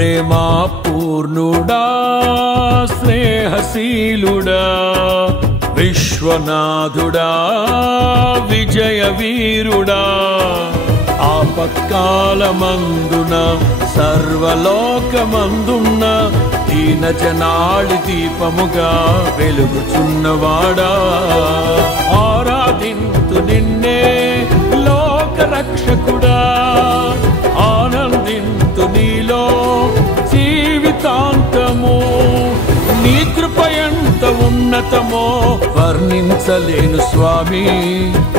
ప్రేమా పూర్ణుడా స్నేహశీలుడా విశ్వనాథుడా విజయ వీరుడా ఆపత్కాలమందున సర్వలోకమందున్న దీన జనాళి దీపముగా వెలుగుచున్నవాడా ఆరాధింతు నిన్నే లోకరక్షకుడా ఆనందింతు నీలో జీవితాంతము నీ కృప ఎంత ఉన్నతమో వర్ణించలేను స్వామి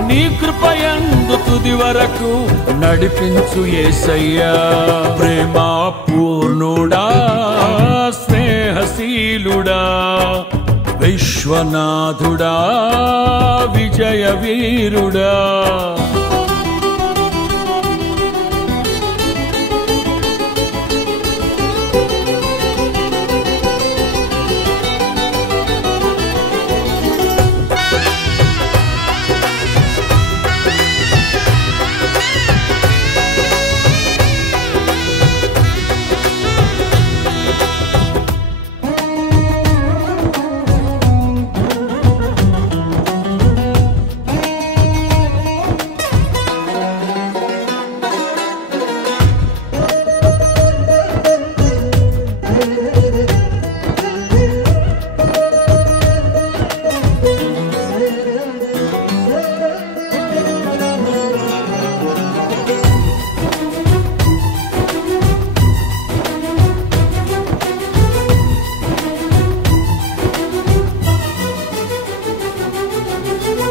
నీ కృప యందు తుది వరకు నడిపించు యేసయ్యా ప్రేమా పూర్ణుడా స్నేహశీలుడా విశ్వనాథుడా విజయ వీరుడా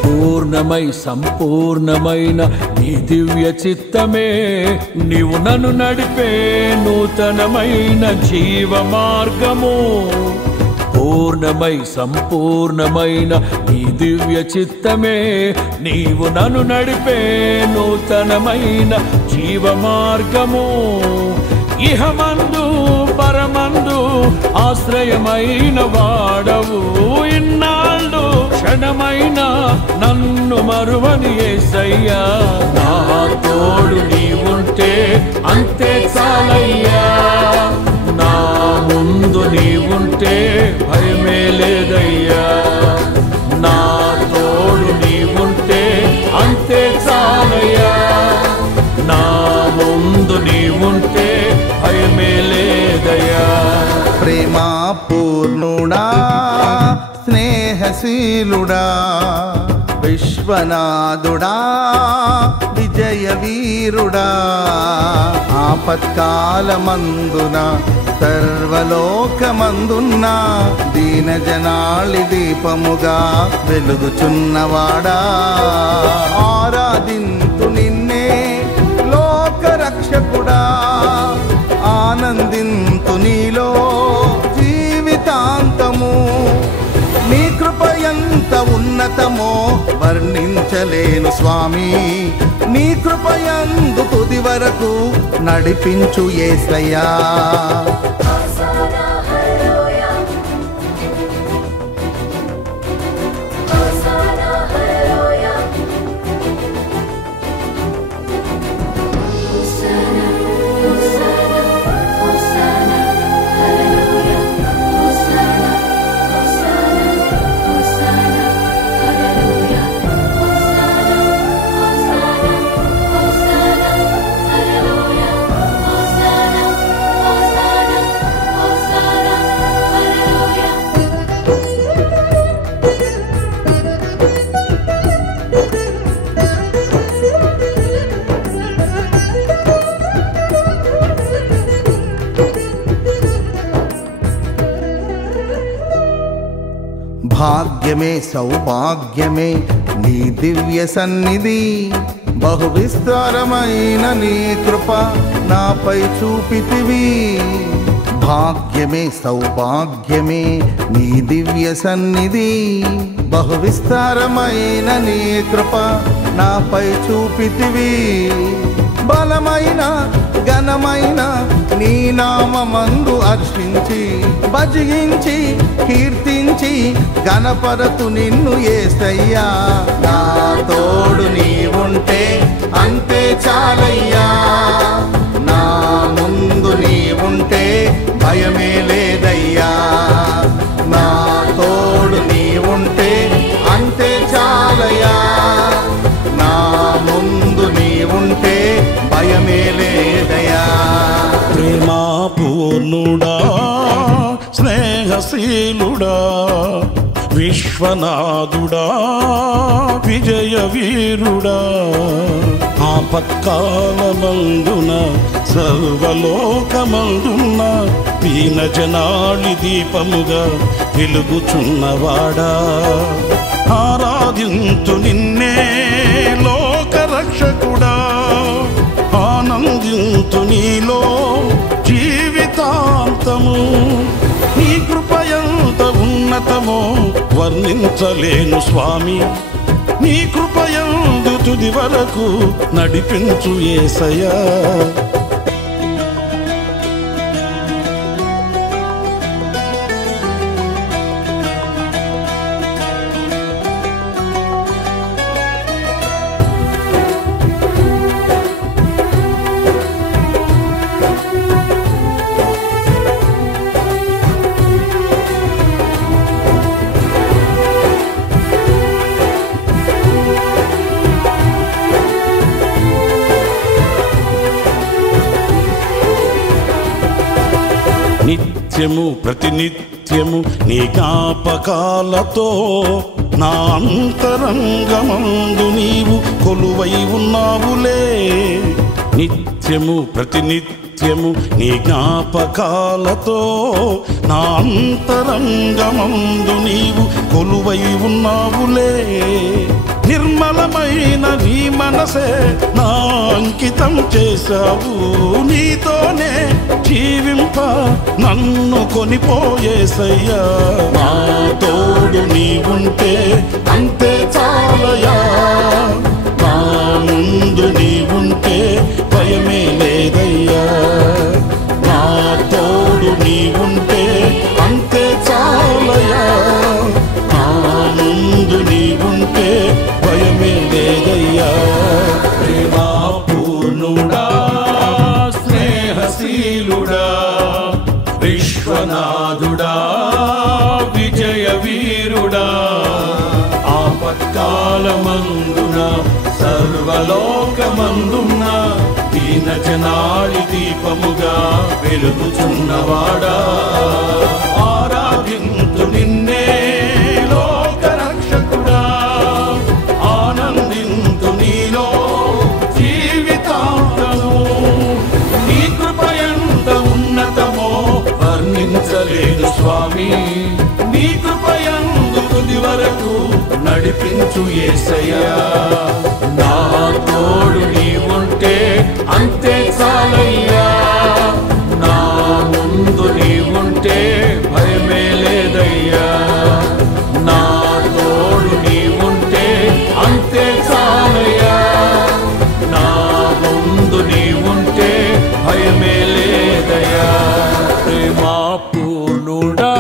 పూర్ణమై సంపూర్ణమైన నీ దివ్య చిత్తమే నీవు నన్ను నడిపే నూతనమైన జీవ మార్గము పూర్ణమై సంపూర్ణమైన నీ దివ్య చిత్తమే నీవు నన్ను నడిపే నూతనమైన జీవ మార్గము ఇహమందు పరమందు ఆశ్రయమైన వాడవు ఇన్నాళ్ళు క్షణమైన నన్ను మరువని యేసయ్యా నా తోడు నీవుంటే అంతే చాలయ్యా నా ముందు నీవుంటే భయమే లేదయ్యా నా తోడు నీవుంటే అంతే చాలయ్యా నా ముందు నీవుంటే భయమే లేదయ్యా ప్రేమా పూర్ణుడా స్నేహశీలుడా విశ్వనాథుడా విజయ వీరుడా ఆపత్కాలమందున సర్వలోకమందున్న దీన జనాళి దీపముగా వెలుగుచున్నవాడా ఆరాధింతు నిన్నే లోకరక్షకుడా ఆనందింతు నీలో జీవితాంతము నీ కృప ఎంత ఉన్నతమో వర్ణించలేను స్వామి నీ కృప యందు తుది వరకు నడిపించు యేసయ్యా భాగ్యమే సౌభాగ్యమే నీ దివ్య సన్నిధి బహు విస్తారమైన నీ కృప నాపై చూపితివి భాగ్యమే సౌభాగ్యమే నీ దివ్య సన్నిధి బహు విస్తారమైన నీ కృప నాపై చూపితివి బలమైన ఘనమైన నీ నామమందు హర్షించి భజించి కీర్తించి గణపరతు నిన్ను యేసయ్యా నా తోడు నీవుంటే అంతే చాలయ్యా నా ముందు నీవుంటే పూర్ణుడా స్నేహశీలుడా విశ్వనాథుడా విజయ వీరుడా ఆపత్కాలమందున సర్వలోకమందున దీన జనాళి దీపముగా వెలుగుచున్నవాడా ఆరాధింతు నిన్నే లోకరక్షకుడా ఆనందింతు నీలో జీవితాంతము నీ కృపయంత ఉన్నతమో వర్ణించలేను స్వామి నీ కృపయందు తుది వరకు నడిపించు యేసయ్యా నిత్యము ప్రతినిత్యము నీ జ్ఞాపకాలతో నా అంతరంగమందు నీవు కొలువై ఉన్నావులే నిత్యము ప్రతినిత్యము నీ జ్ఞాపకాలతో నా అంతరంగమందు నీవు కొలువై ఉన్నావులే నిర్మలమైన నీ మనసే నా అంకితం చేశావు నీతోనే జీవింప నన్ను కొనిపోయేసయ్యా నా తోడు నీవుంటే అంతే చాలయా నా ముందు నీవుంటే భయమే లేదయ్యా నా తోడు నీవుంటే అంతే చాలయా నా ముందు నీవుంటే భయమే లేదయ్యా ప్రేమా పూర్ణుడా స్నేహశీలుడా విశ్వనాథుడా విజయ వీరుడా ఆపత్కాలమందున సర్వలోకమందున దీన జనాళి దీపముగా వెలుగుచున్నవాడా ఆరాధింతు నిన్నే లోకరక్షకుడా ఆనందింతు నీలో జీవితాంతము నీ కృపయంత ఉన్నతమో వర్ణించలేదు స్వామి నీ కృపయందు తుది వరకు నడిపించు యేసయ్యా నా తోడు నీవుంటే అంతే చాలయ్యా నా ముందు నీవుంటే భయమే లేదయ్యా నా తోడు నీవుంటే అంతే చాలయ్యా నా ముందు నీవుంటే భయమే లేదయ్యా ప్రేమా పూర్ణుడా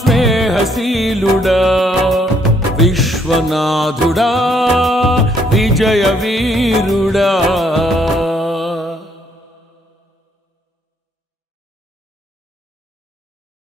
స్నేహశీలుడా విశ్వనాథుడా విజయ వీరుడా